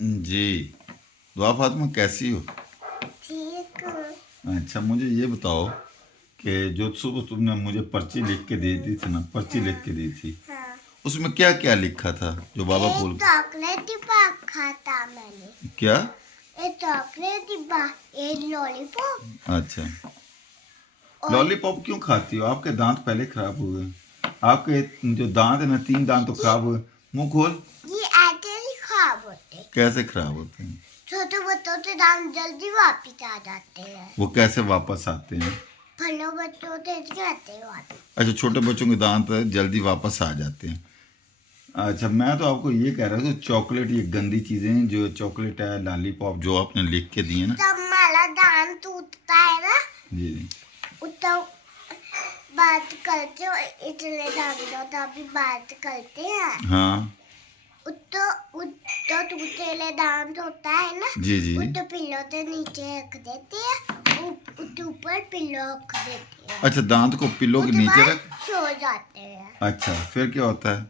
जी। दुआ फातिमा कैसी हो? ठीक हूँ। अच्छा मुझे ये बताओ कि जो सुबह तुमने मुझे पर्ची लिख के दी थी ना, पर्ची लिख के दी थी, हाँ। उसमें क्या क्या लिखा था जो बाबा एक बोल? चॉकलेट डिब्बा खाता मैंने। क्या? एक चॉकलेट डिब्बा, एक लॉलीपॉप अच्छा, और लॉलीपॉप क्यों खाती हो? आपके दांत पहले खराब हुए, आपके जो दांत है ना, 3 दांत तो खराब हुए। मुंह खोल। ये ऐसे ही खराब होते। कैसे खराब होते हैं? छोटे बच्चों के दांत जल्दी वापिस आ जाते हैं। वो कैसे वापस आते हैं? बड़े बच्चों के रहते हैं वापिस। अच्छा, छोटे बच्चों के दांत जल्दी वापस आ जाते हैं। अच्छा, मैं तो आपको ये कह रहा था, चॉकलेट ये गंदी चीज़ें, जो चॉकलेट है, लॉलीपॉप जो आपने लिख के दिए ना। जब हमारा दांत टूटता है ना, जी। तो बात करते हो, इतने दांतों तभी बात करते हैं। हाँ। तो टूटेले दांत होता है ना, जी जी। तो पिल्लों के नीचे रख देते हैं, उसके ऊपर पिल्लो रख देते हैं। अच्छा, दांत को पिल्लो के नीचे रख। सो जाते हैं। अच्छा, फिर क्या होता है?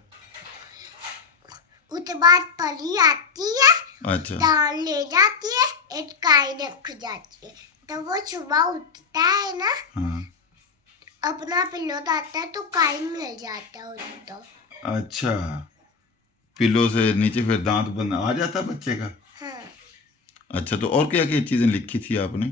उसके बाद परी आती है, अच्छा। दांत ले जाती है, एक काई रख जाती है, तो वो सुबह उठता है ना, हाँ। अपना पिल्लो आता है तो काई मिल जाता है उसको। अच्छा, पिल्लो से नीचे फिर दांत बंद आ जाता बच्चे का। हाँ। अच्छा, तो और क्या क्या चीज़ें लिखी थी आपने?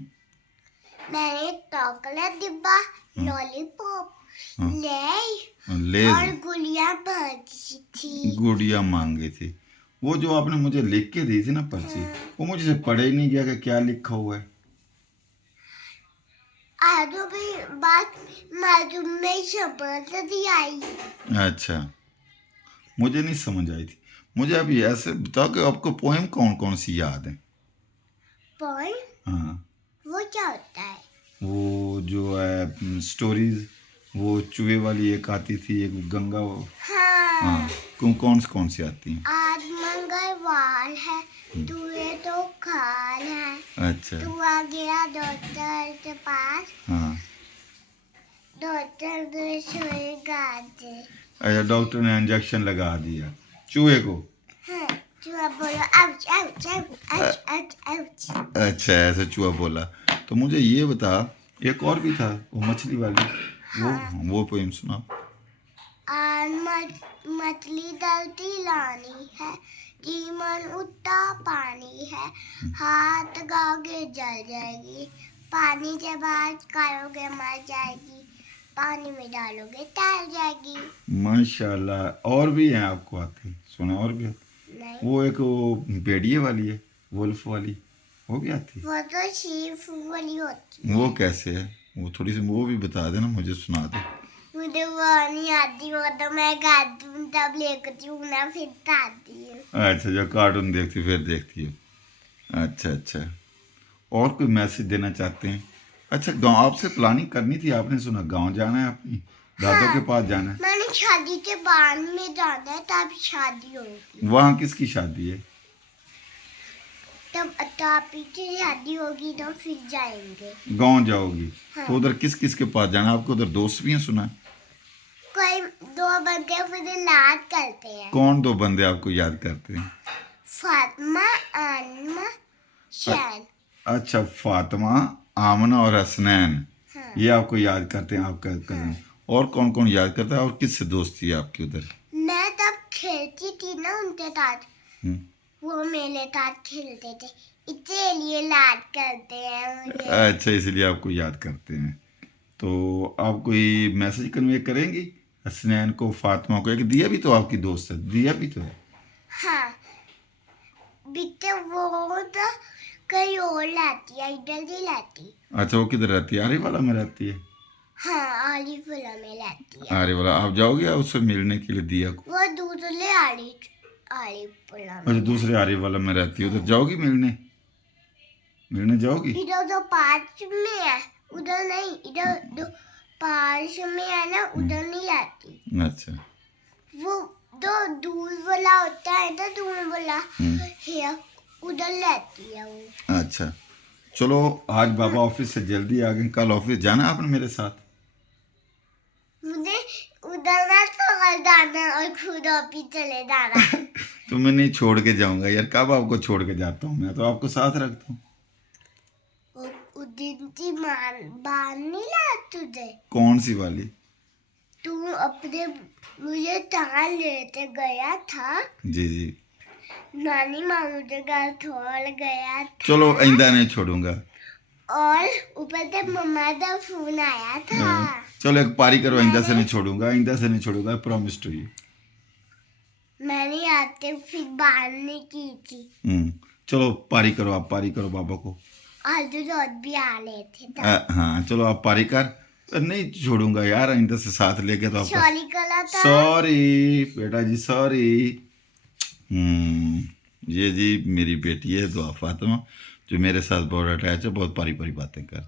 मैंने चॉकलेट डिब्बा, लॉलीपॉप, हाँ। ले लेज। और गुड़िया भागी थी। गुड़िया मांगी थी। वो जो आपने मुझे लिख के दी थी ना पर्ची, वो मुझे से पढ़े ही नहीं गया कि क्या लिखा हुआ है। आजो भी बात मालूम में समझ नहीं आई। अच्छा, मुझे नहीं समझ आई थी। मुझे अभी ऐसे बताओ कि आपको पोएम कौन कौन सी याद है? पॉइंट हाँ, वो क्या होता है? वो जो है स्टोरीज, वो चूहे वाली एक आती थी, एक गंगा। हाँ। हाँ, कौन सी आती हैं? आज मंगलवार है, तुए तो खान है। अच्छा। तू आ गया डॉक्टर के पास, हाँ। डॉक्टर ने सुई गाजे। अच्छा, डॉक्टर ने इंजेक्शन लगा दिया चूहे को। हाँ, चूहा बोला ouch ouch ouch ouch ouch ouch. अच्छा, ऐसा चूहा बोला। तो मुझे ये बता, एक और भी था वो मछली वाली, वो पोएम सुना। आज मछली डलती लानी है, जीवन उठता पानी है, हाथ गाओगे जल जाएगी, पानी से बाहर करोगे मर जाएगी, पानी में डालोगे तैर जाएगी। माशाल्लाह, और भी हैं आपको आते? सुना और भी आते? नहीं, वो एक वो भेड़िए वाली है, वुल्फ वाली, वो भी आती? वो तो शीप वाली होती है। वो कैसे है? वो थोड़ी सी वो भी बता देना, मुझे सुना दे। मुझे वो नहीं आती, वो तो मैं गाती हूँ तब लेकर हूँ ना, फिर आती हूँ। अच्छा, जो कार्टून देखती फिर देखती हो। अच्छा अच्छा, और कोई मैसेज देना चाहते हैं? अच्छा, गांव आपसे प्लानिंग करनी थी, आपने सुना गांव जाना है अपनी दादों के पास जाना है। मैंने शादी के बाद में जाना है, तब शादी होगी। वहाँ किसकी शादी है? तब तापी की शादी होगी तो फिर जाएंगे। गांव जाओगी? हाँ। तो उधर किस किस के पास जाना है आपको? उधर दोस्त भी हैं सुना? कोई दो बंदे मुझे याद करते हैं। कौन दो बंदे आपको याद करते हैं? फातिमा, आनमा, शैन। अच्छा, फातिमा, आमना और हसनैन, हाँ। ये आपको याद करते हैं आपका कजन। और कौन कौन याद करता है, और किससे दोस्ती है आपकी उधर? मैं तब खेलती थी ना उनके साथ, हम्म। वो मेरे साथ खेलते थे, इसलिए याद करते हैं मुझे। अच्छा, इसलिए आपको याद करते हैं। तो आप कोई मैसेज कन्वे करेंगी हसनैन को, फातिमा को? एक दिया भी तो आपकी दोस्त है, दिया भी तो है। हाँ, बीते वो तो कहीं और लाती है, इधर नहीं लाती। अच्छा, वो किधर रहती है? आरे वाला में रहती है? हाँ, आलीपुरा में लाती है। आरे वाला, आप जाओगे उससे मिलने के लिए दिया को? वो दूसरे आलीपुरा अच्छा, में। दूसरे आरे वाला में रहती है, उधर जाओगी मिलने? मिलने जाओगी? इधर तो पास में है, उधर नहीं, इधर दो पास में है ना, उधर नहीं आती। अच्छा। वो दो दूर वाला होता है ना, दूर वाला है, उधर रहती है वो। अच्छा, चलो, आज बाबा ऑफिस से जल्दी आ गए, कल ऑफिस जाना आपने मेरे साथ? मुझे उधर ना तो जाना और खुद ऑफिस चले जाना। तो मैं नहीं छोड़ के जाऊंगा यार, कब आपको छोड़ के जाता हूँ, मैं तो आपको साथ रखता हूँ। उस दिन की बात नहीं ला तुझे? कौन सी वाली? तू अपने मुझे कहाँ लेते गया था? जी जी। नानी मामू के घर छोड़ गया था। चलो आइंदा नहीं छोड़ूंगा। और ऊपर से मम्मा का फोन आया था। चलो एक पारी करो, आइंदा से नहीं छोड़ूंगा, आइंदा से नहीं छोड़ूंगा, प्रॉमिस टू यू। मैंने आते फिर बात नहीं की थी। चलो पारी करो, आप पारी करो बाबा को। आज रोज भी आ रहे थे तब। हाँ चलो आप पारी कर। नहीं छोड़ूंगा यार, आइंदा से साथ लेके तो आपका। सॉरी करा था। सॉरी बेटा जी, सॉरी। ये जी मेरी बेटी है दुआ फातिमा, जो मेरे साथ बहुत अटैच है, बहुत पारी पारी बातें कर।